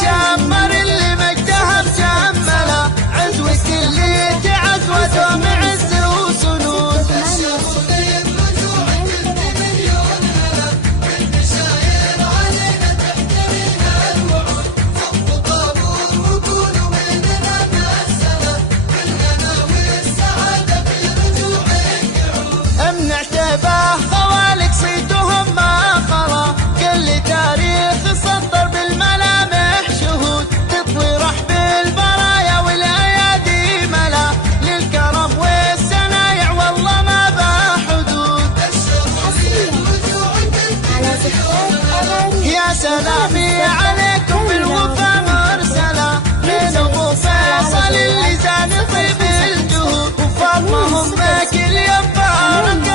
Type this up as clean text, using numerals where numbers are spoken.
شمر اللي مجدها مجملة، عزوك اللي تعزوت ومعز وسنود. امنع تباه خوالك صيتهم ما خلا، كل تاريخ سطر بالملامح شهود، تطوي رحب البرايا والايادي ملا، للكرم والسنايع والله ما با حدود. يا سلامي عليكم بالوفا مرسلة، من ابو فيصل اللي زان طيب الجهود، وفاطمه امك اليوم بارك